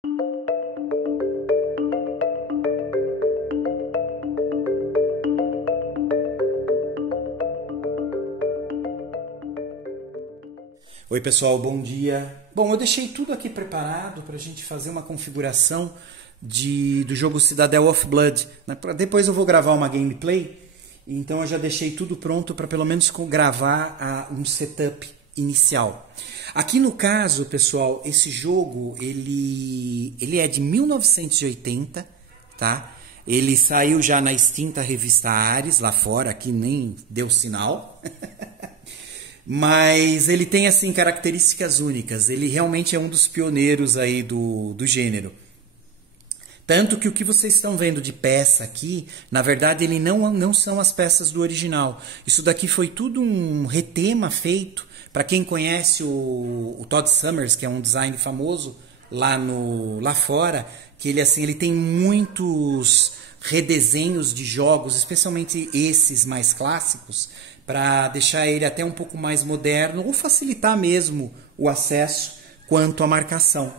Oi pessoal, bom dia. Bom, eu deixei tudo aqui preparado para a gente fazer uma configuração do jogo Citadel of Blood. Depois eu vou gravar uma gameplay, então eu já deixei tudo pronto para pelo menos gravar um setup inicial. Aqui no caso, pessoal, esse jogo ele é de 1980, tá? Ele saiu já na extinta revista Ares, lá fora, aqui nem deu sinal. Mas ele tem assim características únicas. Ele realmente é um dos pioneiros aí do gênero. Tanto que o que vocês estão vendo de peça aqui, na verdade, ele não são as peças do original. Isso daqui foi tudo um retema feito. Para quem conhece o Todd Summers, que é um design famoso lá fora, que ele tem muitos redesenhos de jogos, especialmente esses mais clássicos, para deixar ele até um pouco mais moderno ou facilitar mesmo o acesso quanto à marcação.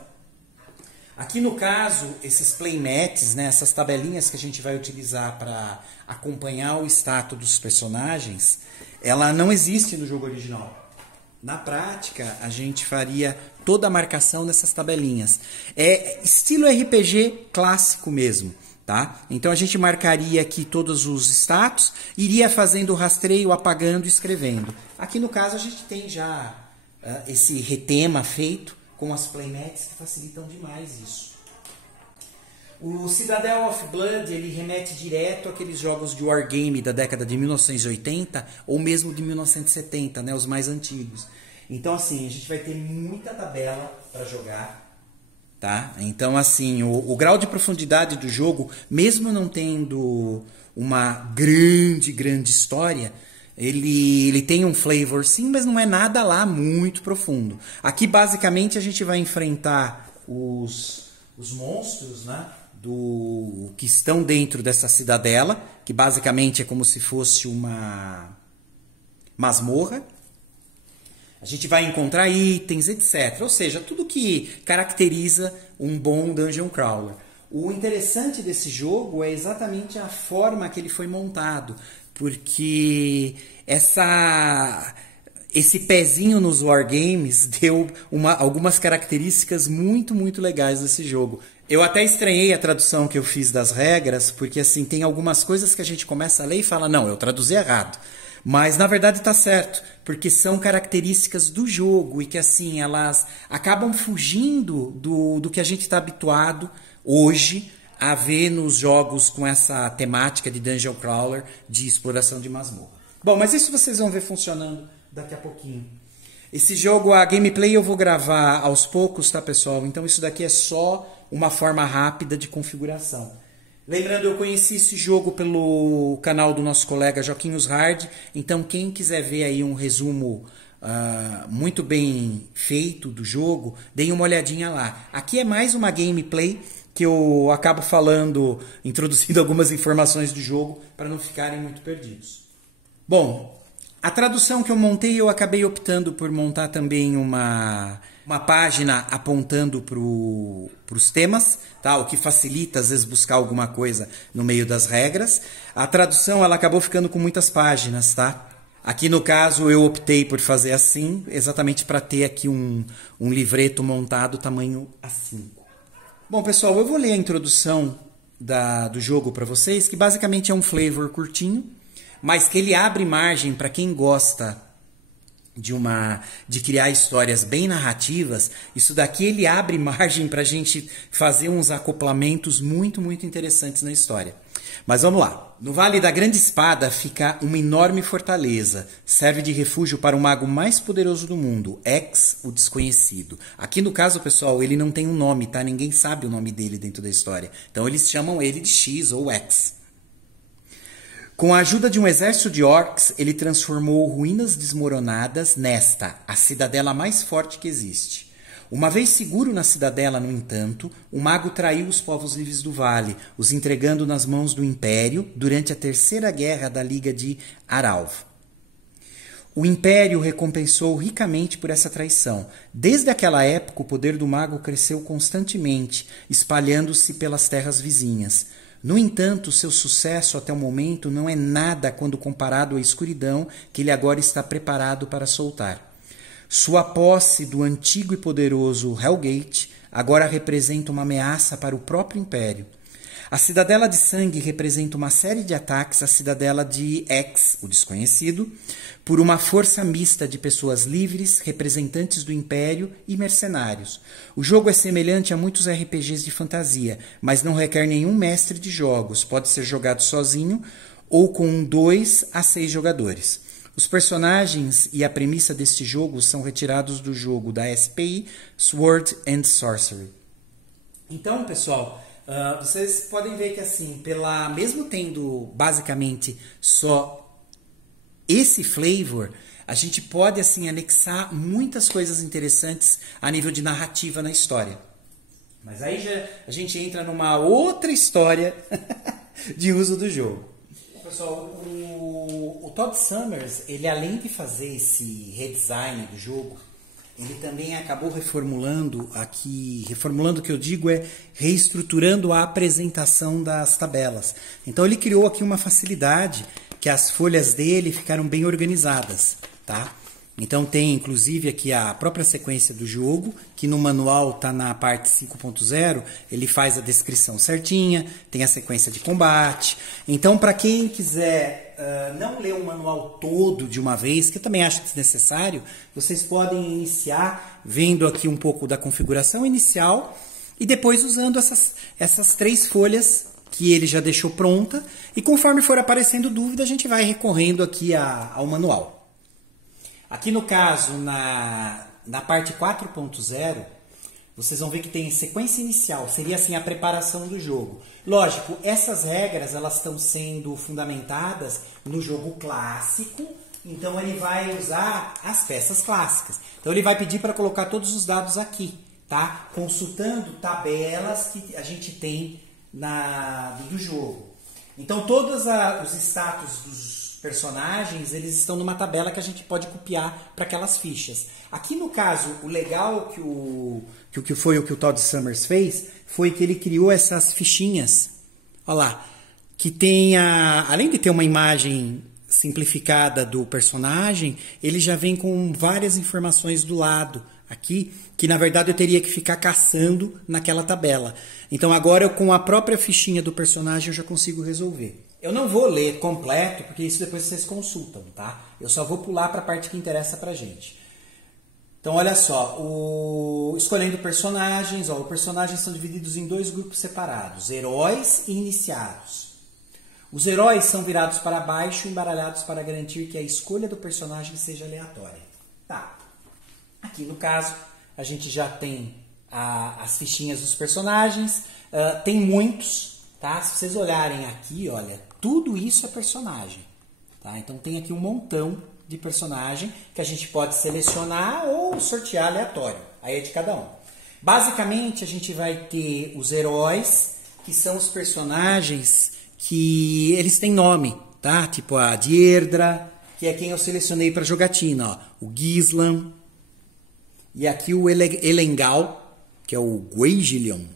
Aqui no caso, esses playmats, né, essas tabelinhas que a gente vai utilizar para acompanhar o status dos personagens, ela não existe no jogo original. Na prática, a gente faria toda a marcação nessas tabelinhas. É estilo RPG clássico mesmo. Tá? Então a gente marcaria aqui todos os status, iria fazendo o rastreio, apagando e escrevendo. Aqui no caso a gente tem já esse retema feito com as playmats que facilitam demais isso. O Citadel of Blood ele remete direto àqueles jogos de wargame da década de 1980 ou mesmo de 1970, né, os mais antigos. Então assim, a gente vai ter muita tabela para jogar. Tá? Então, assim, o grau de profundidade do jogo, mesmo não tendo uma grande história, ele tem um flavor sim, mas não é nada lá muito profundo. Aqui, basicamente, a gente vai enfrentar os monstros, né, que estão dentro dessa cidadela, que basicamente é como se fosse uma masmorra. A gente vai encontrar itens, etc. Ou seja, tudo que caracteriza um bom Dungeon Crawler. O interessante desse jogo é exatamente a forma que ele foi montado. Porque esse pezinho nos wargames deu algumas características muito legais desse jogo. Eu até estranhei a tradução que eu fiz das regras, porque assim tem algumas coisas que a gente começa a ler e fala, não, eu traduzi errado. Mas na verdade está certo, porque são características do jogo e que assim elas acabam fugindo do que a gente está habituado hoje a ver nos jogos com essa temática de Dungeon Crawler, de exploração de masmorra. Bom, mas isso vocês vão ver funcionando daqui a pouquinho. Esse jogo, a gameplay eu vou gravar aos poucos, tá pessoal? Então isso daqui é só uma forma rápida de configuração. Lembrando, eu conheci esse jogo pelo canal do nosso colega Joquinhos Hard, então quem quiser ver aí um resumo muito bem feito do jogo, deem uma olhadinha lá. Aqui é mais uma gameplay que eu acabo falando, introduzindo algumas informações do jogo para não ficarem muito perdidos. Bom, a tradução que eu montei, eu acabei optando por montar também uma página apontando para os temas, tá? O que facilita às vezes buscar alguma coisa no meio das regras. A tradução ela acabou ficando com muitas páginas, tá? Aqui no caso eu optei por fazer assim, exatamente para ter aqui um livreto montado tamanho A5. Bom pessoal, eu vou ler a introdução do jogo para vocês, que basicamente é um flavor curtinho, mas que ele abre margem para quem gosta de criar histórias bem narrativas. Isso daqui ele abre margem para a gente fazer uns acoplamentos muito interessantes na história. Mas vamos lá. No Vale da Grande Espada fica uma enorme fortaleza. Serve de refúgio para o mago mais poderoso do mundo, X, o Desconhecido. Aqui no caso, pessoal, ele não tem um nome, tá? Ninguém sabe o nome dele dentro da história. Então eles chamam ele de X ou X. Com a ajuda de um exército de orcs, ele transformou ruínas desmoronadas nesta, a cidadela mais forte que existe. Uma vez seguro na cidadela, no entanto, o mago traiu os povos livres do vale, os entregando nas mãos do Império durante a Terceira Guerra da Liga de Aralv. O Império recompensou ricamente por essa traição. Desde aquela época, o poder do mago cresceu constantemente, espalhando-se pelas terras vizinhas. No entanto, seu sucesso até o momento não é nada quando comparado à escuridão que ele agora está preparado para soltar. Sua posse do antigo e poderoso Hellgate agora representa uma ameaça para o próprio Império. A Cidadela de Sangue representa uma série de ataques à Cidadela de X, o Desconhecido, por uma força mista de pessoas livres, representantes do Império e mercenários. O jogo é semelhante a muitos RPGs de fantasia, mas não requer nenhum mestre de jogos, pode ser jogado sozinho ou com 2 a 6 jogadores. Os personagens e a premissa deste jogo são retirados do jogo da SPI Sword and Sorcery. Então, pessoal, vocês podem ver que assim, mesmo tendo basicamente só esse flavor, a gente pode assim anexar muitas coisas interessantes a nível de narrativa na história. Mas aí já a gente entra numa outra história de uso do jogo. Pessoal, o Todd Summers, ele além de fazer esse redesign do jogo, ele também acabou reformulando aqui, reformulando o que eu digo é reestruturando a apresentação das tabelas. Então ele criou aqui uma facilidade que as folhas dele ficaram bem organizadas, tá? Então tem inclusive aqui a própria sequência do jogo, que no manual está na parte 5.0, ele faz a descrição certinha, tem a sequência de combate. Então para quem quiser não ler o manual todo de uma vez, que eu também acho desnecessário, vocês podem iniciar vendo aqui um pouco da configuração inicial e depois usando essas 3 folhas que ele já deixou pronta, e conforme for aparecendo dúvida a gente vai recorrendo aqui ao manual. Aqui no caso, na parte 4.0, vocês vão ver que tem sequência inicial, seria assim a preparação do jogo. Lógico, essas regras elas estão sendo fundamentadas no jogo clássico, então ele vai usar as peças clássicas. Então ele vai pedir para colocar todos os dados aqui, tá? Consultando tabelas que a gente tem do jogo. Então todos os status dos personagens, eles estão numa tabela que a gente pode copiar para aquelas fichas. Aqui no caso, o legal que o que o Todd Summers fez foi que ele criou essas fichinhas, olha lá, que tem além de ter uma imagem simplificada do personagem, ele já vem com várias informações do lado aqui, que na verdade eu teria que ficar caçando naquela tabela. Então agora com a própria fichinha do personagem eu já consigo resolver. Eu não vou ler completo, porque isso depois vocês consultam, tá? Eu só vou pular para a parte que interessa pra gente. Então, olha só, escolhendo personagens, os personagens são divididos em 2 grupos separados, heróis e iniciados. Os heróis são virados para baixo e embaralhados para garantir que a escolha do personagem seja aleatória. Tá. Aqui no caso, a gente já tem as fichinhas dos personagens, tem muitos, tá? Se vocês olharem aqui, olha, tudo isso é personagem, tá? Então tem aqui um montão de personagem que a gente pode selecionar ou sortear aleatório, aí é de cada um. Basicamente a gente vai ter os heróis, que são os personagens que eles têm nome, tá? Tipo a Deirdre, que é quem eu selecionei para jogatina, ó, o Gislan, e aqui o Elendil, que é o Gwaelin.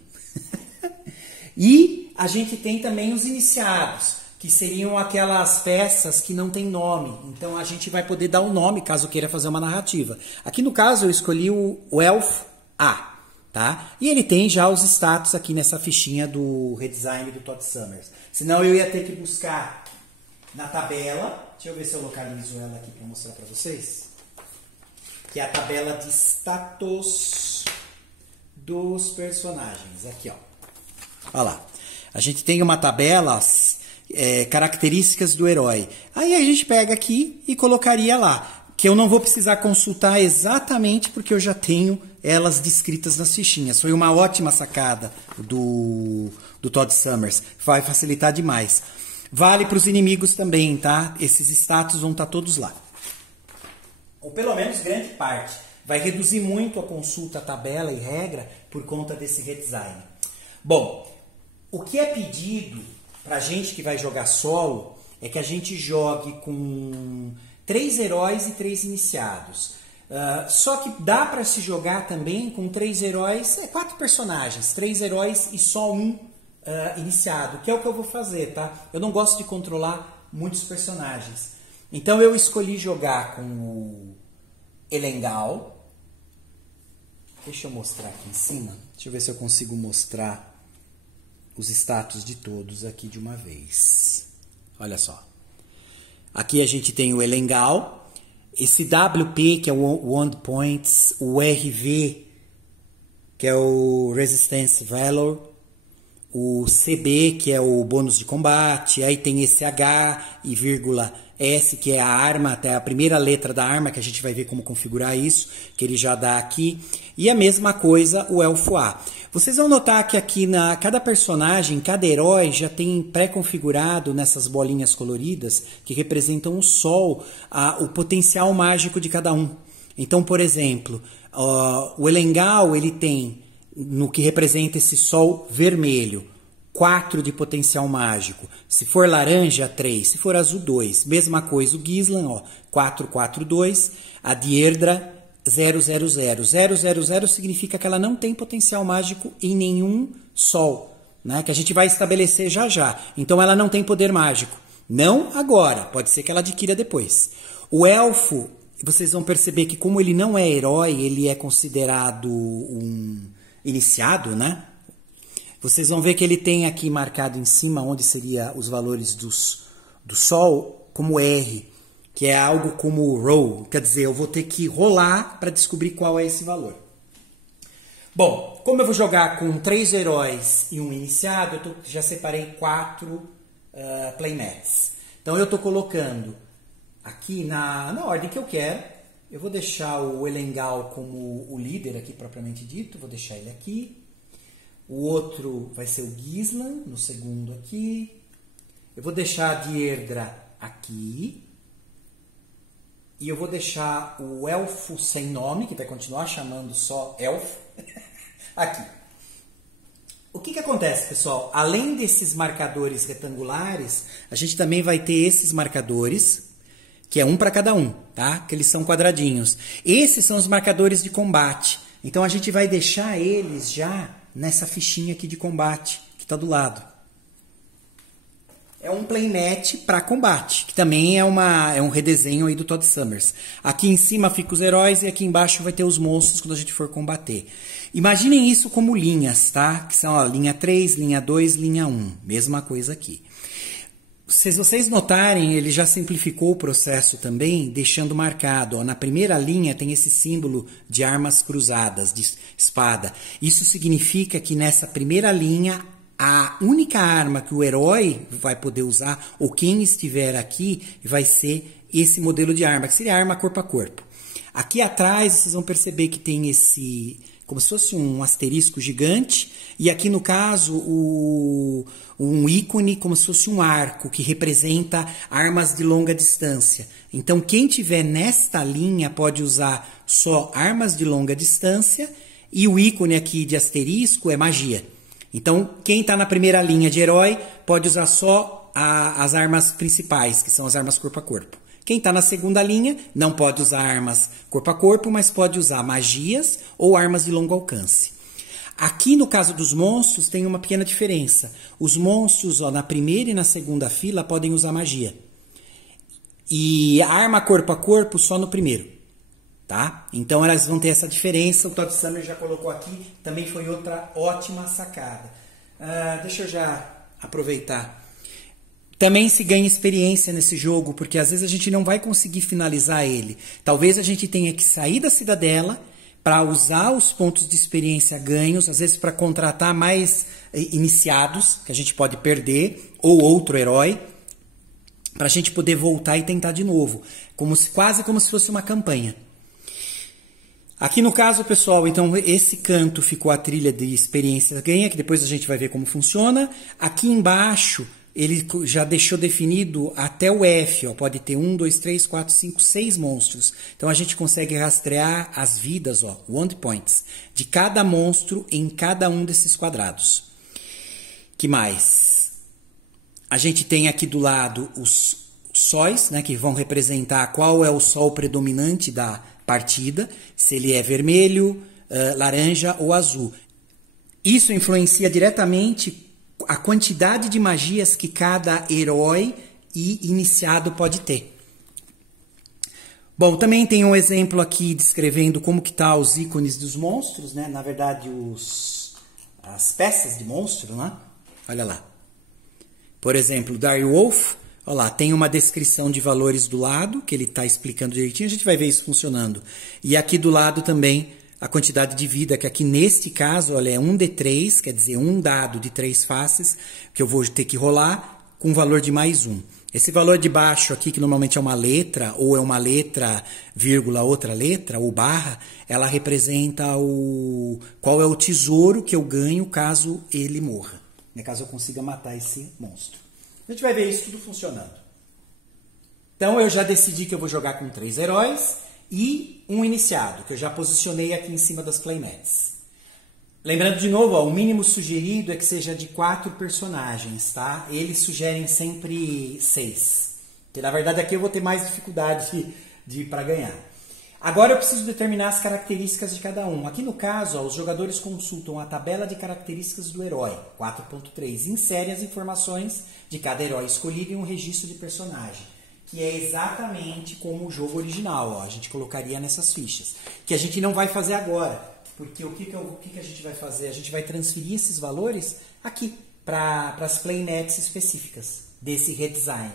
E a gente tem também os iniciados, que seriam aquelas peças que não tem nome. Então a gente vai poder dar um nome caso queira fazer uma narrativa. Aqui no caso eu escolhi o Elf A, tá? E ele tem já os status aqui nessa fichinha do redesign do Todd Summers. Senão eu ia ter que buscar na tabela. Deixa eu ver se eu localizo ela aqui para mostrar para vocês. Que é a tabela de status dos personagens. Aqui, ó. Olha lá. A gente tem uma tabela, características do herói. Aí a gente pega aqui e colocaria lá. Que eu não vou precisar consultar exatamente porque eu já tenho elas descritas nas fichinhas. Foi uma ótima sacada do Todd Summers. Vai facilitar demais. Vale para os inimigos também, tá? Esses status vão estar todos lá. Ou pelo menos grande parte. Vai reduzir muito a consulta, a tabela e regra por conta desse redesign. Bom, o que é pedido para a gente que vai jogar solo é que a gente jogue com 3 heróis e 3 iniciados. Só que dá para se jogar também com 3 heróis, 4 personagens, 3 heróis e só um iniciado, que é o que eu vou fazer, tá? Eu não gosto de controlar muitos personagens. Então eu escolhi jogar com o Elendil. Deixa eu mostrar aqui em cima. Deixa eu ver se eu consigo mostrar os status de todos aqui de uma vez. Olha só. Aqui a gente tem o Elendil, esse WP, que é o Wound Points, o RV, que é o Resistance Valor, o CB, que é o bônus de combate, aí tem esse H e vírgula S, que é a arma, até a primeira letra da arma, que a gente vai ver como configurar isso, que ele já dá aqui. E a mesma coisa o Elfo A. Vocês vão notar que aqui, cada personagem, cada herói já tem pré-configurado nessas bolinhas coloridas, que representam o sol, o potencial mágico de cada um. Então, por exemplo, o Elendil, ele tem, no que representa esse sol vermelho, 4 de potencial mágico. Se for laranja, 3. Se for azul, 2. Mesma coisa o Gislan, 4, 4, 2. A Deirdre, 0, 0, 0. 0, 0, 0 significa que ela não tem potencial mágico em nenhum sol, né? Que a gente vai estabelecer já já. Então ela não tem poder mágico. Não agora, pode ser que ela adquira depois. O elfo, vocês vão perceber que como ele não é herói, ele é considerado um iniciado, né? Vocês vão ver que ele tem aqui marcado em cima, onde seria os valores do sol, como R, que é algo como roll, quer dizer, eu vou ter que rolar para descobrir qual é esse valor. Bom, como eu vou jogar com 3 heróis e um iniciado, eu já separei 4 playmats. Então eu estou colocando aqui na ordem que eu quero. Eu vou deixar o Elendil como o líder aqui propriamente dito, vou deixar ele aqui. O outro vai ser o Gislan, no segundo aqui. Eu vou deixar a Deirdre aqui. E eu vou deixar o elfo sem nome, que vai continuar chamando só elfo, aqui. O que acontece, pessoal? Além desses marcadores retangulares, a gente também vai ter esses marcadores, que é um para cada um, tá? Que eles são quadradinhos. Esses são os marcadores de combate. Então a gente vai deixar eles já nessa fichinha aqui de combate, que está do lado. É um playmat para combate, que também é um redesenho aí do Todd Summers. Aqui em cima fica os heróis e aqui embaixo vai ter os monstros quando a gente for combater. Imaginem isso como linhas, tá? Que são linha 3, linha 2, linha 1. Mesma coisa aqui. Se vocês notarem, ele já simplificou o processo também, deixando marcado. Na primeira linha tem esse símbolo de armas cruzadas, de espada. Isso significa que nessa primeira linha, a única arma que o herói vai poder usar, ou quem estiver aqui, vai ser esse modelo de arma, que seria arma corpo a corpo. Aqui atrás, vocês vão perceber que tem esse, como se fosse um asterisco gigante, e aqui no caso, um ícone como se fosse um arco, que representa armas de longa distância. Então, quem tiver nesta linha pode usar só armas de longa distância, e o ícone aqui de asterisco é magia. Então, quem está na primeira linha de herói pode usar só as armas principais, que são as armas corpo a corpo. Quem está na segunda linha não pode usar armas corpo a corpo, mas pode usar magias ou armas de longo alcance. Aqui, no caso dos monstros, tem uma pequena diferença. Os monstros, na primeira e na segunda fila, podem usar magia. E a arma corpo a corpo só no primeiro. Tá? Então elas vão ter essa diferença. O Todd Summers já colocou aqui. Também foi outra ótima sacada. Deixa eu já aproveitar. Também se ganha experiência nesse jogo, porque às vezes a gente não vai conseguir finalizar ele. Talvez a gente tenha que sair da cidadela para usar os pontos de experiência ganhos, às vezes para contratar mais iniciados, que a gente pode perder, ou outro herói, para a gente poder voltar e tentar de novo. Quase como se fosse uma campanha. Aqui no caso, pessoal, então esse canto ficou a trilha de experiência ganha, que depois a gente vai ver como funciona. Aqui embaixo, ele já deixou definido até o F, pode ter 1, 2, 3, 4, 5, 6 monstros. Então a gente consegue rastrear as vidas, Wound Points, de cada monstro em cada um desses quadrados. Que mais? A gente tem aqui do lado sóis, né, que vão representar qual é o sol predominante da partida, se ele é vermelho, laranja ou azul. Isso influencia diretamente a quantidade de magias que cada herói e iniciado pode ter. Bom, também tem um exemplo aqui descrevendo como que tá os ícones dos monstros, né? Na verdade, as peças de monstro, né? Olha lá. Por exemplo, Direwolf, olha lá, tem uma descrição de valores do lado, que ele está explicando direitinho, a gente vai ver isso funcionando. E aqui do lado também a quantidade de vida, que aqui neste caso, olha, é 1d3, quer dizer, um dado de 3 faces, que eu vou ter que rolar com valor de mais 1. Esse valor de baixo aqui, que normalmente é uma letra, ou é uma letra, vírgula, outra letra, ou barra, ela representa qual é o tesouro que eu ganho caso ele morra. Caso eu consiga matar esse monstro. A gente vai ver isso tudo funcionando. Então eu já decidi que eu vou jogar com 3 heróis e um iniciado, que eu já posicionei aqui em cima das playmats. Lembrando de novo, ó, o mínimo sugerido é que seja de 4 personagens, tá? Eles sugerem sempre 6. Porque na verdade aqui eu vou ter mais dificuldade para ganhar. Agora eu preciso determinar as características de cada um. Aqui no caso, ó, os jogadores consultam a tabela de características do herói, 4.3, e inserem as informações de cada herói escolhido em um registro de personagem, que é exatamente como o jogo original. Ó, a gente colocaria nessas fichas, que a gente não vai fazer agora, porque o que a gente vai fazer? A gente vai transferir esses valores aqui para as playmats específicas desse redesign.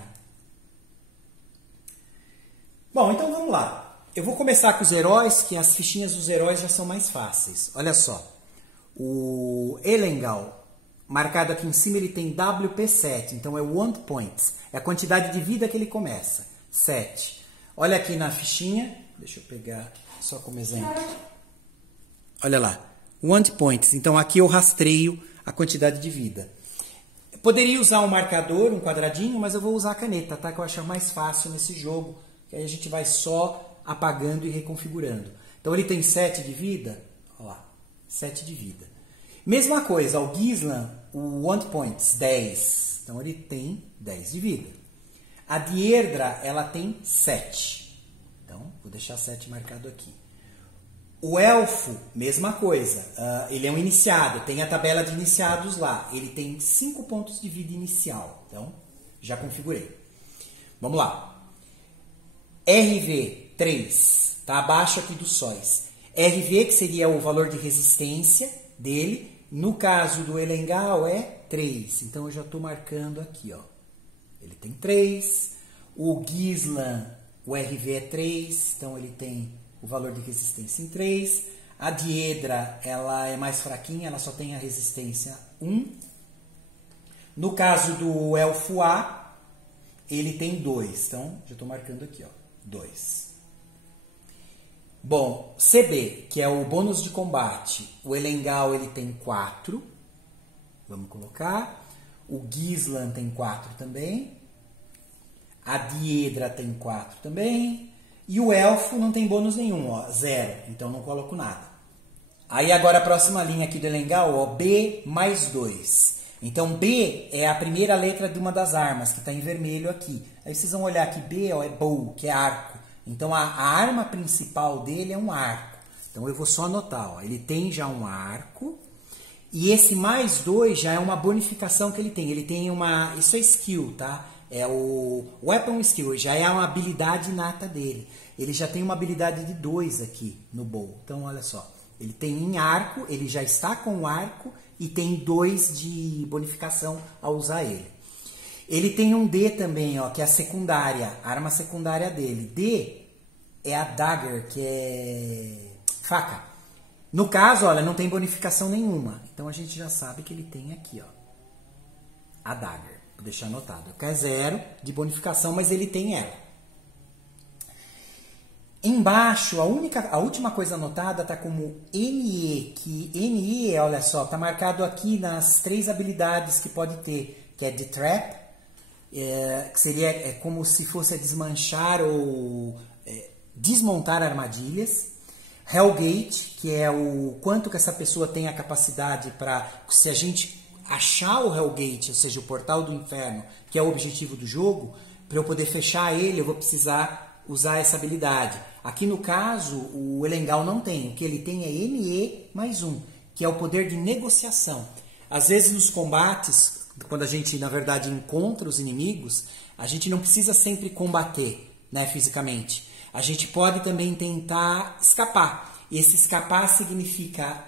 Bom, então vamos lá. Eu vou começar com os heróis, que as fichinhas dos heróis já são mais fáceis. Olha só. O Elendil, marcado aqui em cima, ele tem WP7. Então é Wound Points. É a quantidade de vida que ele começa. 7. Olha aqui na fichinha. Deixa eu pegar só como exemplo. Olha lá. Wound Points. Então aqui eu rastreio a quantidade de vida. Eu poderia usar um marcador, um quadradinho, mas eu vou usar a caneta, tá? Que eu acho mais fácil nesse jogo. Que aí a gente vai só apagando e reconfigurando. Então ele tem 7 de vida, olha lá, 7 de vida. Mesma coisa, o Gislan, o Wound Points, 10. Então ele tem 10 de vida. A Deirdre, ela tem 7. Então, vou deixar 7 marcado aqui. O Elfo, mesma coisa. Ele é um iniciado, tem a tabela de iniciados lá. Ele tem 5 pontos de vida inicial. Então, já configurei. Vamos lá. RV 3, tá abaixo aqui dos sóis. RV, que seria o valor de resistência dele, no caso do Elendil é 3. Então eu já estou marcando aqui, ó. Ele tem 3. O Gislan, o RV é 3, então ele tem o valor de resistência em 3. A Deirdre, ela é mais fraquinha, ela só tem a resistência 1. No caso do Elfo A, ele tem 2. Então já estou marcando aqui, ó. 2. Bom, CB, que é o bônus de combate, o Elendil ele tem 4. Vamos colocar. O Gislan tem 4 também. A Deirdre tem 4 também. E o Elfo não tem bônus nenhum, ó, 0. Então não coloco nada. Aí agora a próxima linha aqui do Elendil, ó, B mais 2. Então B é a primeira letra de uma das armas, que está em vermelho aqui. Aí vocês vão olhar que B, ó, é bow, que é arco. Então a arma principal dele é um arco. Então eu vou só anotar, ó, ele tem já um arco. E esse mais 2 já é uma bonificação que ele tem. Ele tem uma... Isso é skill, tá? É o Weapon Skill, já é uma habilidade inata dele. Ele já tem uma habilidade de 2 aqui no bow. Então olha só, ele tem em arco, ele já está com o arco e tem 2 de bonificação ao usar ele. Ele tem um D também, ó, que é a secundária, a arma secundária dele. D é a Dagger, que é faca. No caso, olha, não tem bonificação nenhuma. Então a gente já sabe que ele tem aqui, ó, a Dagger. Vou deixar anotado. É 0 de bonificação, mas ele tem ela. Embaixo, a última coisa anotada está como NE, que NE, olha só, está marcado aqui nas 3 habilidades que pode ter, que é de Trap, que seria como se fosse desmanchar ou desmontar armadilhas. Hellgate, que é o quanto que essa pessoa tem a capacidade para, se a gente achar o Hellgate, ou seja, o portal do inferno, que é o objetivo do jogo, para eu poder fechar ele, eu vou precisar usar essa habilidade. Aqui no caso, o Elengao não tem. O que ele tem é ME mais 1, que é o poder de negociação. Às vezes nos combates, quando a gente, na verdade, encontra os inimigos, a gente não precisa sempre combater, né, fisicamente. A gente pode também tentar escapar. E esse escapar significa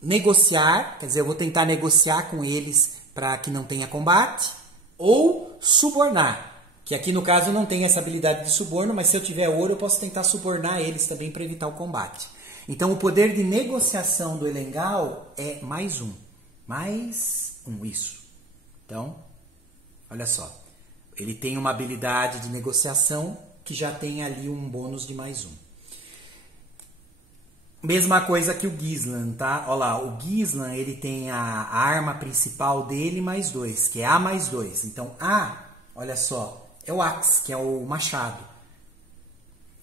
negociar, quer dizer, eu vou tentar negociar com eles para que não tenha combate, ou subornar, que aqui no caso não tem essa habilidade de suborno, mas se eu tiver ouro eu posso tentar subornar eles também para evitar o combate. Então o poder de negociação do Elengao é mais 1. Mais 1, isso. Então, olha só. Ele tem uma habilidade de negociação que já tem ali um bônus de mais 1. Mesma coisa que o Gislan, tá? Olha lá, o Gislan, ele tem a arma principal dele mais 2, que é A mais 2. Então, A, olha só, é o Axe, que é o machado.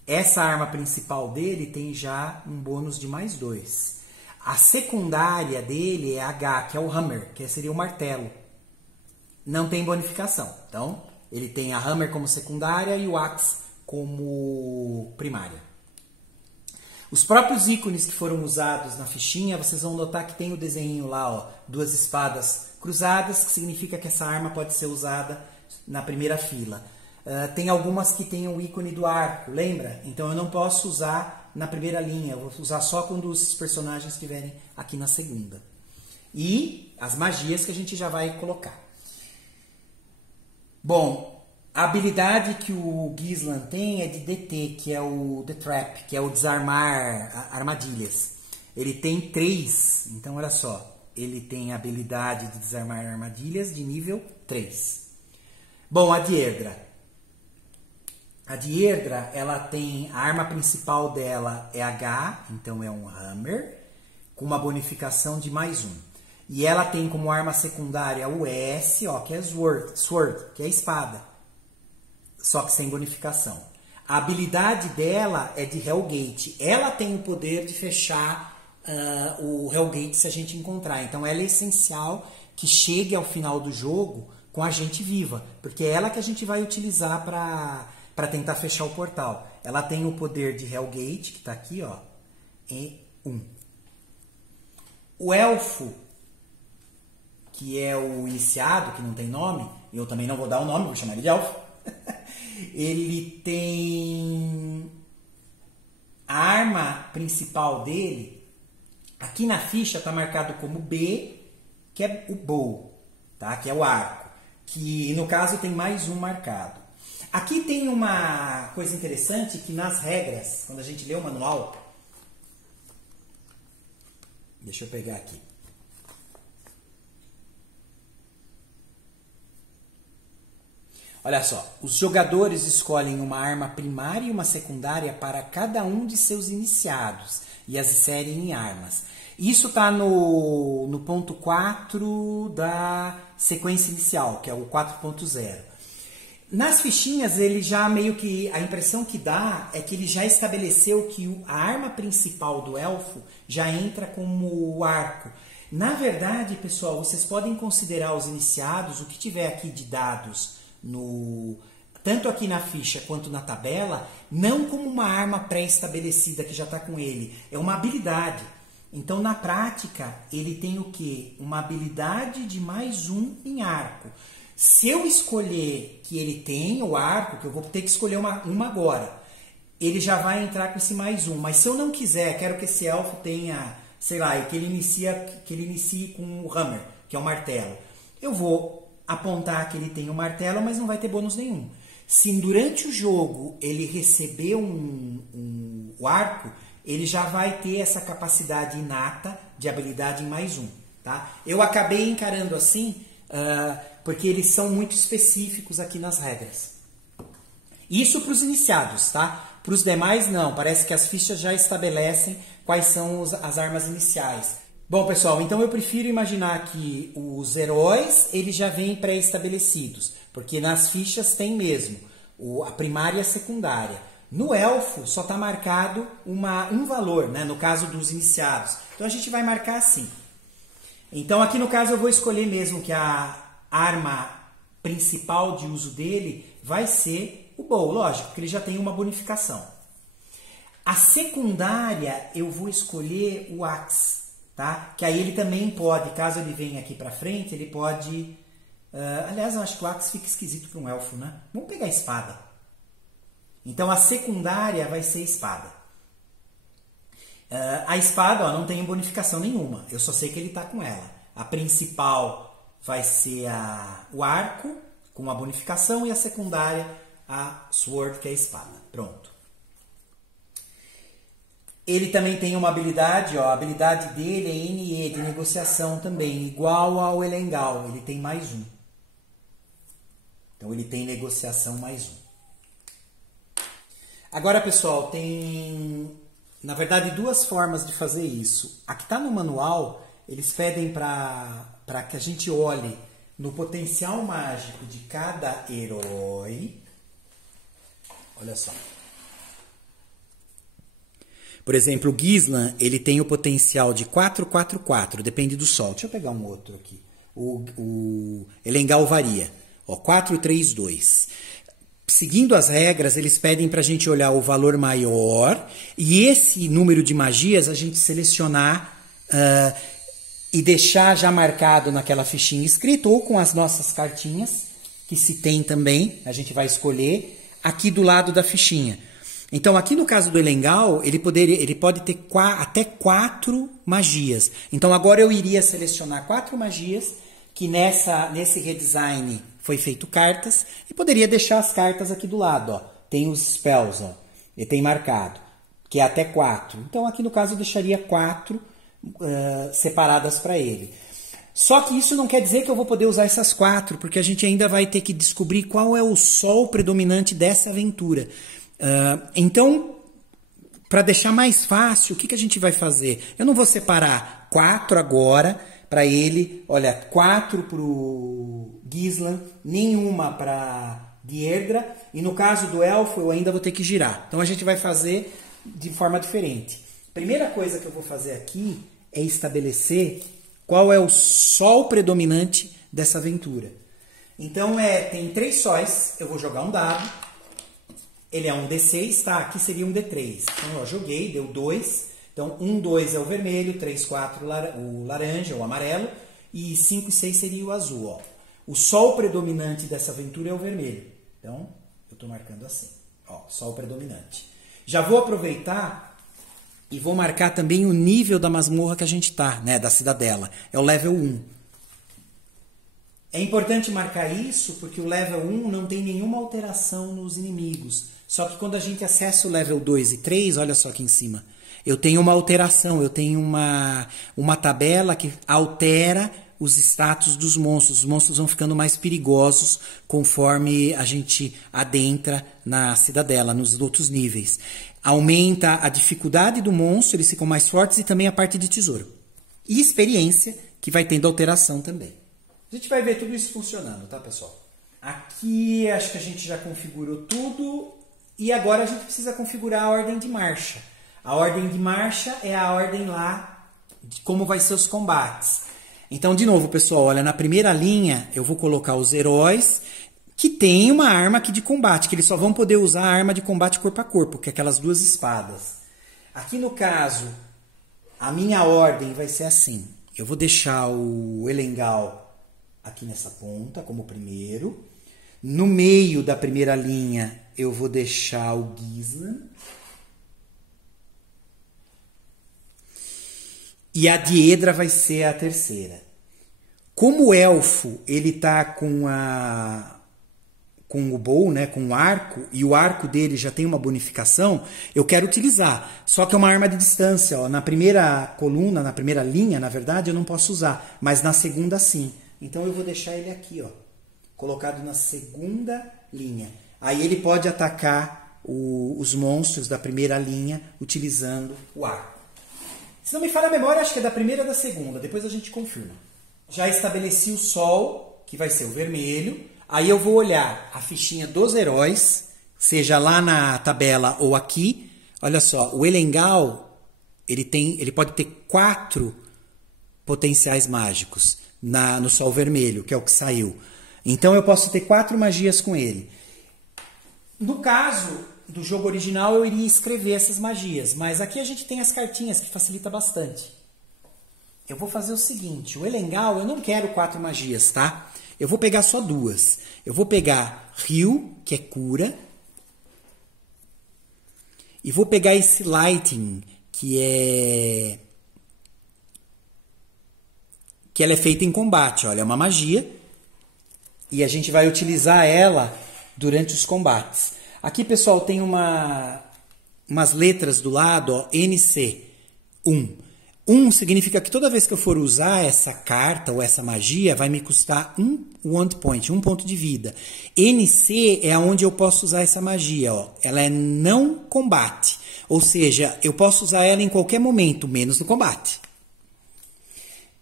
Essa arma principal dele tem já um bônus de mais 2. A secundária dele é H, que é o Hammer, que seria o martelo. Não tem bonificação. Então, ele tem a Hammer como secundária e o Axe como primária. Os próprios ícones que foram usados na fichinha, vocês vão notar que tem o desenho lá, ó, 2 espadas cruzadas, que significa que essa arma pode ser usada na primeira fila. Tem algumas que tem o ícone do arco, lembra? Então eu não posso usar na primeira linha, eu vou usar só quando os personagens estiverem aqui na segunda. E as magias que a gente já vai colocar. Bom, a habilidade que o Gislan tem é de DT, que é o The Trap, que é o desarmar armadilhas. Ele tem 3, então olha só, ele tem a habilidade de desarmar armadilhas de nível 3. Bom, a Deirdre. A Deirdre, ela tem, a arma principal dela é H, então é um Hammer, com uma bonificação de mais 1. E ela tem como arma secundária o S, ó, que é Sword, que é a espada. Só que sem bonificação. A habilidade dela é de Hellgate. Ela tem o poder de fechar o Hellgate se a gente encontrar. Então ela é essencial que chegue ao final do jogo com a gente viva. Porque é ela que a gente vai utilizar para tentar fechar o portal. Ela tem o poder de Hellgate, que está aqui, ó, em 1. O Elfo, que é o iniciado, que não tem nome, eu também não vou dar o nome, vou chamar ele de Elfo. Ele tem a arma principal dele, aqui na ficha está marcado como B, que é o bow, tá? Que é o arco, que no caso tem mais 1 marcado. Aqui tem uma coisa interessante que nas regras, quando a gente lê o manual, deixa eu pegar aqui. Olha só, os jogadores escolhem uma arma primária e uma secundária para cada um de seus iniciados e as inserem em armas. Isso está no ponto 4 da sequência inicial, que é o 4.0. Nas fichinhas, ele já meio que, a impressão que dá é que ele já estabeleceu que a arma principal do elfo já entra como o arco. Na verdade, pessoal, vocês podem considerar os iniciados, o que tiver aqui de dados, tanto aqui na ficha quanto na tabela, não como uma arma pré-estabelecida que já está com ele, é uma habilidade. Então, na prática, ele tem o quê? Uma habilidade de mais 1 em arco. Se eu escolher que ele tem o arco, que eu vou ter que escolher uma agora, ele já vai entrar com esse mais 1. Mas se eu não quiser, quero que esse elfo tenha, sei lá, que ele inicie com o Hammer, que é o martelo, eu vou apontar que ele tem o martelo, mas não vai ter bônus nenhum. Se durante o jogo ele receber o arco, ele já vai ter essa capacidade inata de habilidade em mais 1. Tá? Eu acabei encarando assim, porque eles são muito específicos aqui nas regras. Isso para os iniciados, tá? Para os demais, não. Parece que as fichas já estabelecem quais são as armas iniciais. Bom, pessoal, então eu prefiro imaginar que os heróis eles já vêm pré-estabelecidos, porque nas fichas tem mesmo a primária e a secundária. No elfo só está marcado um valor, né? No caso dos iniciados. Então a gente vai marcar assim. Então aqui no caso eu vou escolher mesmo que a arma principal de uso dele vai ser o bow, lógico, porque ele já tem uma bonificação. A secundária eu vou escolher o axe, tá? Que aí ele também pode, caso ele venha aqui pra frente, ele pode... aliás, eu acho que o axe fica esquisito para um elfo, né? Vamos pegar a espada. Então a secundária vai ser espada. A espada, ó, não tem bonificação nenhuma. Eu só sei que ele está com ela. A principal vai ser o arco, com a bonificação, e a secundária, a sword, que é a espada. Pronto. Ele também tem uma habilidade, ó, a habilidade dele é NE, de negociação também, igual ao Elendil. Ele tem mais um. Então ele tem negociação mais um. Agora, pessoal, tem, na verdade, duas formas de fazer isso. Aqui está no manual, eles pedem para que a gente olhe no potencial mágico de cada herói. Olha só. Por exemplo, o Gislan, ele tem o potencial de 4/4/4, depende do sol. Deixa eu pegar um outro aqui. O Elendil varia. Ó, 4/3/2. Seguindo as regras, eles pedem para a gente olhar o valor maior e esse número de magias a gente selecionar e deixar já marcado naquela fichinha escrita ou com as nossas cartinhas, que se tem também, a gente vai escolher aqui do lado da fichinha. Então, aqui no caso do Elendil, ele pode ter até 4 magias. Então, agora eu iria selecionar 4 magias, que nesse redesign foi feito cartas, e poderia deixar as cartas aqui do lado. Ó. Tem os spells, ó, e tem marcado, que é até 4. Então, aqui no caso, eu deixaria 4 separadas para ele. Só que isso não quer dizer que eu vou poder usar essas 4, porque a gente ainda vai ter que descobrir qual é o sol predominante dessa aventura. Então, para deixar mais fácil, o que a gente vai fazer? Eu não vou separar 4 agora para ele. Olha, 4 para o Gislan, nenhuma para Deirdre. E no caso do elfo, eu ainda vou ter que girar. Então, a gente vai fazer de forma diferente. Primeira coisa que eu vou fazer aqui é estabelecer qual é o sol predominante dessa aventura. Então, tem 3 sóis. Eu vou jogar um dado. Ele é um D6, tá? Aqui seria um D3. Então, eu joguei, deu 2. Então, 1, 2 é o vermelho, 3, 4 o laranja, o amarelo, e 5 e 6 seria o azul, ó. O sol predominante dessa aventura é o vermelho. Então, eu estou marcando assim, ó, sol predominante. Já vou aproveitar e vou marcar também o nível da masmorra que a gente tá, né, da cidadela. É o level 1. É importante marcar isso porque o level 1 não tem nenhuma alteração nos inimigos. Só que quando a gente acessa o level 2 e 3, olha só aqui em cima, eu tenho uma alteração, eu tenho uma tabela que altera os status dos monstros. Os monstros vão ficando mais perigosos conforme a gente adentra na cidadela, nos outros níveis. Aumenta a dificuldade do monstro, eles ficam mais fortes e também a parte de tesouro. E experiência, que vai tendo alteração também. A gente vai ver tudo isso funcionando, tá, pessoal? Aqui acho que a gente já configurou tudo e agora a gente precisa configurar a ordem de marcha. A ordem de marcha é a ordem lá de como vai ser os combates. Então, de novo, pessoal, olha, na primeira linha eu vou colocar os heróis que têm uma arma aqui de combate, que eles só vão poder usar a arma de combate corpo a corpo, que é aquelas 2 espadas. Aqui no caso, a minha ordem vai ser assim. Eu vou deixar o Elendil aqui nessa ponta, como primeiro. No meio da primeira linha, eu vou deixar o Gislan. E a Deirdre vai ser a terceira. Como o elfo, ele tá com o bow, né, com o arco, e o arco dele já tem uma bonificação, eu quero utilizar. Só que é uma arma de distância. Ó. Na primeira coluna, na primeira linha, na verdade, eu não posso usar. Mas na segunda, sim. Então, eu vou deixar ele aqui, ó, colocado na segunda linha. Aí ele pode atacar os monstros da primeira linha utilizando o arco. Se não me falha a memória, acho que é da primeira ou da segunda. Depois a gente confirma. Já estabeleci o sol, que vai ser o vermelho. Aí eu vou olhar a fichinha dos heróis, seja lá na tabela ou aqui. Olha só, o Elendil, ele pode ter 4 potenciais mágicos no sol vermelho, que é o que saiu. Então eu posso ter 4 magias com ele. No caso do jogo original, eu iria escrever essas magias, mas aqui a gente tem as cartinhas, que facilita bastante. Eu vou fazer o seguinte, o Elengau, eu não quero 4 magias, tá? Eu vou pegar só 2. Eu vou pegar Rio, que é cura, e vou pegar esse Lighting, que ela é feita em combate, olha, é uma magia, e a gente vai utilizar ela durante os combates. Aqui, pessoal, tem umas letras do lado, ó, NC, 1. 1 significa que toda vez que eu for usar essa carta ou essa magia, vai me custar 1 Wound Point, 1 ponto de vida. NC é onde eu posso usar essa magia, ó. Ela é não combate, ou seja, eu posso usar ela em qualquer momento, menos no combate.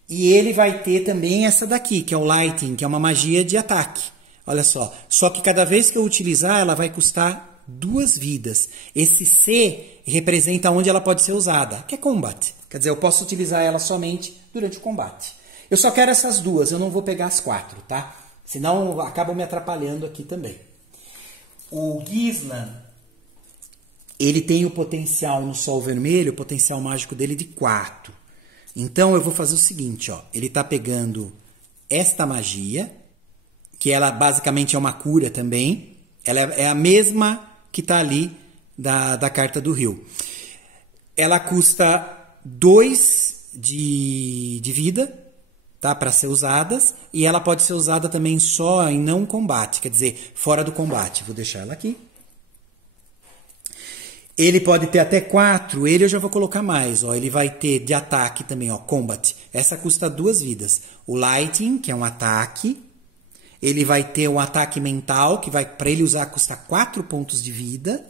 E ele vai ter também essa daqui, que é o Lighting, que é uma magia de ataque. Olha só, só que cada vez que eu utilizar, ela vai custar 2 vidas. Esse C representa onde ela pode ser usada, que é Combat. Quer dizer, eu posso utilizar ela somente durante o combate. Eu só quero essas 2, eu não vou pegar as 4, tá? Senão acabam me atrapalhando aqui também. O Gislan, ele tem o potencial no Sol Vermelho, o potencial mágico dele de 4. Então eu vou fazer o seguinte, ó. Ele está pegando esta magia, que ela basicamente é uma cura também. Ela é a mesma que está ali da carta do Rio. Ela custa 2 de vida, tá, para ser usadas, e ela pode ser usada também só em não combate, quer dizer, fora do combate. Vou deixar ela aqui. Ele pode ter até 4, ele eu já vou colocar mais, ó. Ele vai ter de ataque também, ó, Combat. Essa custa 2 vidas. O Lighting, que é um ataque. Ele vai ter um ataque mental, que vai para ele usar custa 4 pontos de vida.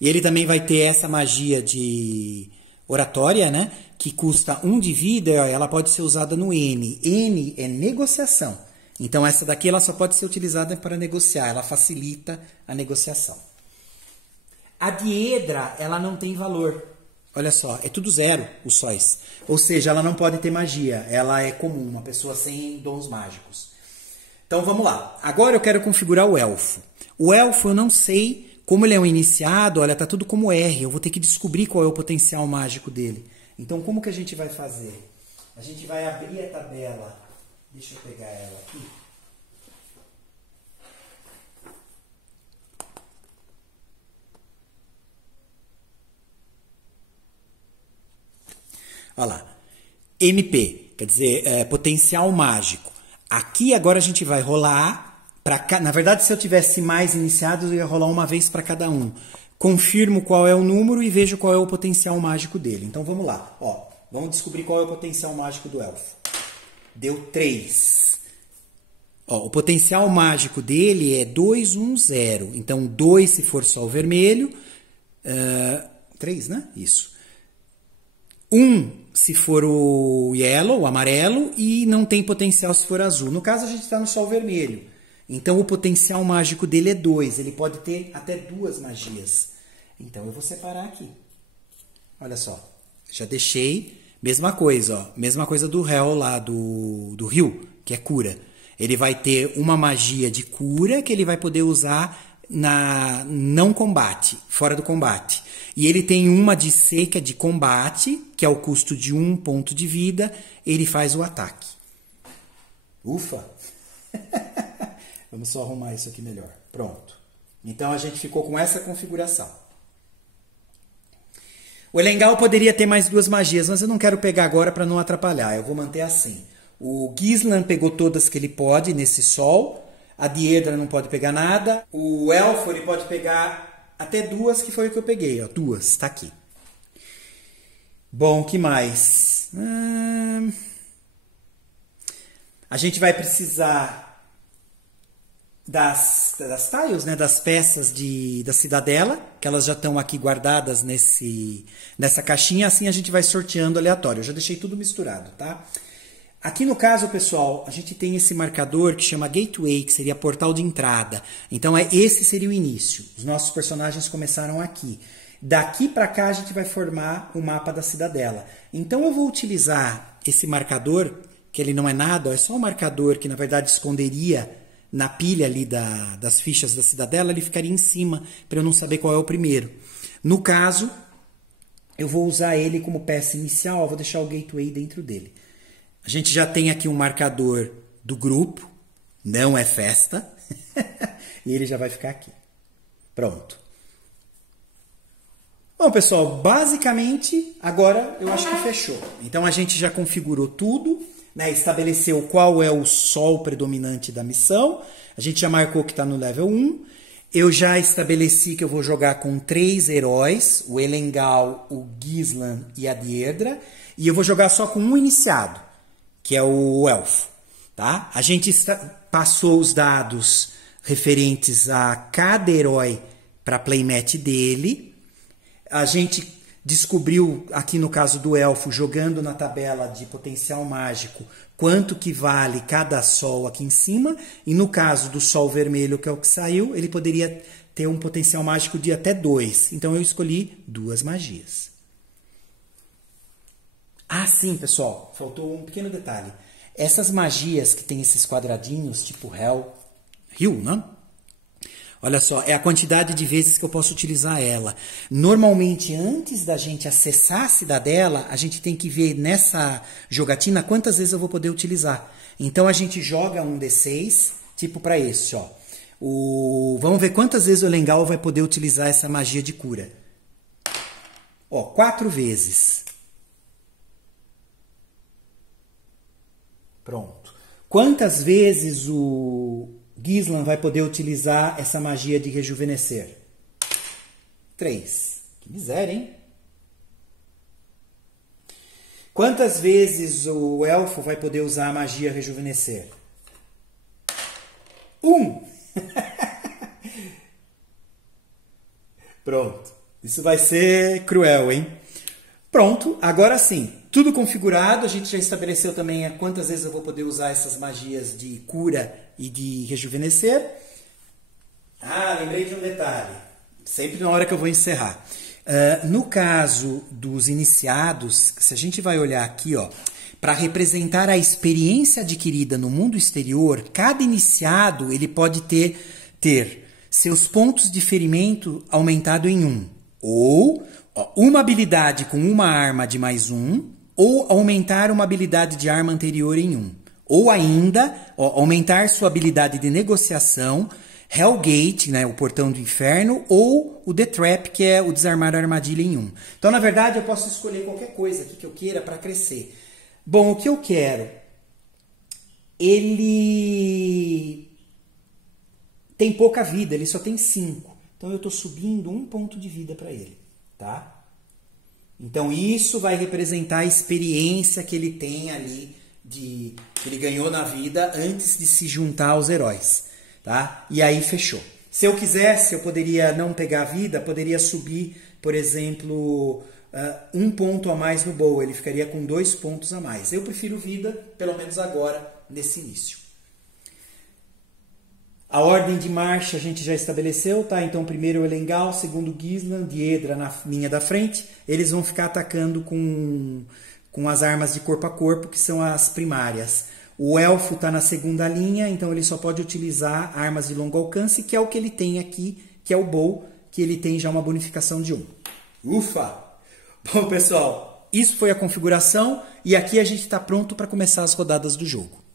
E ele também vai ter essa magia de oratória, né? Que custa 1 de vida, ó, ela pode ser usada no N. N é negociação. Então essa daqui ela só pode ser utilizada para negociar, ela facilita a negociação. A Diedra, ela não tem valor. Olha só, é tudo 0 os sóis. Ou seja, ela não pode ter magia. Ela é comum, uma pessoa sem dons mágicos. Então vamos lá. Agora eu quero configurar o elfo. O elfo eu não sei, como ele é um iniciado, olha, tá tudo como R. Eu vou ter que descobrir qual é o potencial mágico dele. Então como que a gente vai fazer? A gente vai abrir a tabela. Deixa eu pegar ela aqui. Olha lá, MP, quer dizer, potencial mágico. Aqui agora a gente vai rolar, na verdade se eu tivesse mais iniciados eu ia rolar uma vez para cada um. Confirmo qual é o número e vejo qual é o potencial mágico dele. Então vamos lá, ó, vamos descobrir qual é o potencial mágico do elfo. Deu 3. Ó, o potencial mágico dele é 2, 1, 0. Então 2 se for só o vermelho, 3, né? Isso. 1 se for o yellow, o amarelo, e não tem potencial se for azul. No caso, a gente está no sol vermelho. Então, o potencial mágico dele é 2. Ele pode ter até 2 magias. Então, eu vou separar aqui. Olha só. Já deixei. Mesma coisa, ó. Mesma coisa do réu lá, do Rio, que é cura. Ele vai ter uma magia de cura que ele vai poder usar na não combate, fora do combate. E ele tem uma de seca de combate, que é o custo de 1 ponto de vida, ele faz o ataque. Ufa! Vamos só arrumar isso aqui melhor. Pronto. Então a gente ficou com essa configuração. O Elengau poderia ter mais 2 magias, mas eu não quero pegar agora para não atrapalhar. Eu vou manter assim. O Gislan pegou todas que ele pode nesse sol. A Diedra não pode pegar nada. O Elfo ele pode pegar até 2, que foi o que eu peguei. Ó, 2, está aqui. Bom, que mais? A gente vai precisar das tiles, né, das peças da cidadela, que elas já estão aqui guardadas nessa caixinha. Assim a gente vai sorteando aleatório. Eu já deixei tudo misturado, tá? Aqui no caso, pessoal, a gente tem esse marcador que chama Gateway, que seria portal de entrada. Então, esse seria o início. Os nossos personagens começaram aqui. Daqui para cá, a gente vai formar o mapa da cidadela. Então, eu vou utilizar esse marcador, que ele não é nada, é só um marcador que, na verdade, esconderia na pilha ali das fichas da cidadela, ele ficaria em cima, para eu não saber qual é o primeiro. No caso, eu vou usar ele como peça inicial, eu vou deixar o gateway dentro dele. A gente já tem aqui um marcador do grupo, não é festa, e ele já vai ficar aqui. Pronto. Bom, pessoal, basicamente, agora eu acho que fechou. Então, a gente já configurou tudo, né? Estabeleceu qual é o sol predominante da missão. A gente já marcou que está no level 1. Eu já estabeleci que eu vou jogar com 3 heróis, o Elendil, o Gislan e a Deirdre. E eu vou jogar só com um iniciado, que é o Elfo. Tá? A gente passou os dados referentes a cada herói para a playmat dele. A gente descobriu, aqui no caso do Elfo, jogando na tabela de potencial mágico, quanto que vale cada sol aqui em cima. E no caso do sol vermelho, que é o que saiu, ele poderia ter um potencial mágico de até 2. Então eu escolhi 2 magias. Ah, sim, pessoal, faltou um pequeno detalhe. Essas magias que tem esses quadradinhos, tipo Rio, né? Olha só, é a quantidade de vezes que eu posso utilizar ela. Normalmente, antes da gente acessar a cidadela, a gente tem que ver nessa jogatina quantas vezes eu vou poder utilizar. Então, a gente joga um D6, tipo para esse, ó. Vamos ver quantas vezes o Elendil vai poder utilizar essa magia de cura. Ó, 4 vezes. Pronto. Quantas vezes o Gislan vai poder utilizar essa magia de rejuvenescer? 3. Que miséria, hein? Quantas vezes o elfo vai poder usar a magia rejuvenescer? 1. Pronto. Isso vai ser cruel, hein? Pronto, agora sim. Tudo configurado, a gente já estabeleceu também quantas vezes eu vou poder usar essas magias de cura e de rejuvenescer. Ah, lembrei de um detalhe. Sempre na hora que eu vou encerrar. No caso dos iniciados, se a gente vai olhar aqui, ó, para representar a experiência adquirida no mundo exterior, cada iniciado ele pode ter seus pontos de ferimento aumentado em 1. Ou uma habilidade com uma arma de mais 1, ou aumentar uma habilidade de arma anterior em 1. Ou ainda, aumentar sua habilidade de negociação, Hellgate, né, o portão do inferno, ou o The Trap, que é o desarmar a armadilha em 1. Então, na verdade, eu posso escolher qualquer coisa aqui que eu queira para crescer. Bom, o que eu quero? Ele tem pouca vida, ele só tem 5. Então, eu estou subindo 1 ponto de vida para ele. Tá? Então, isso vai representar a experiência que ele tem ali, que ele ganhou na vida antes de se juntar aos heróis. Tá? E aí, fechou. Se eu quisesse, eu poderia não pegar a vida, poderia subir, por exemplo, 1 ponto a mais no bow. Ele ficaria com 2 pontos a mais. Eu prefiro vida, pelo menos agora, nesse início. A ordem de marcha a gente já estabeleceu, tá? Então, primeiro o Elendil, segundo o Gislan, Deirdre na linha da frente. Eles vão ficar atacando com as armas de corpo a corpo, que são as primárias. O elfo está na segunda linha, então ele só pode utilizar armas de longo alcance, que é o que ele tem aqui, que é o bow, que ele tem já uma bonificação de 1. Ufa! Bom, pessoal, isso foi a configuração e aqui a gente está pronto para começar as rodadas do jogo.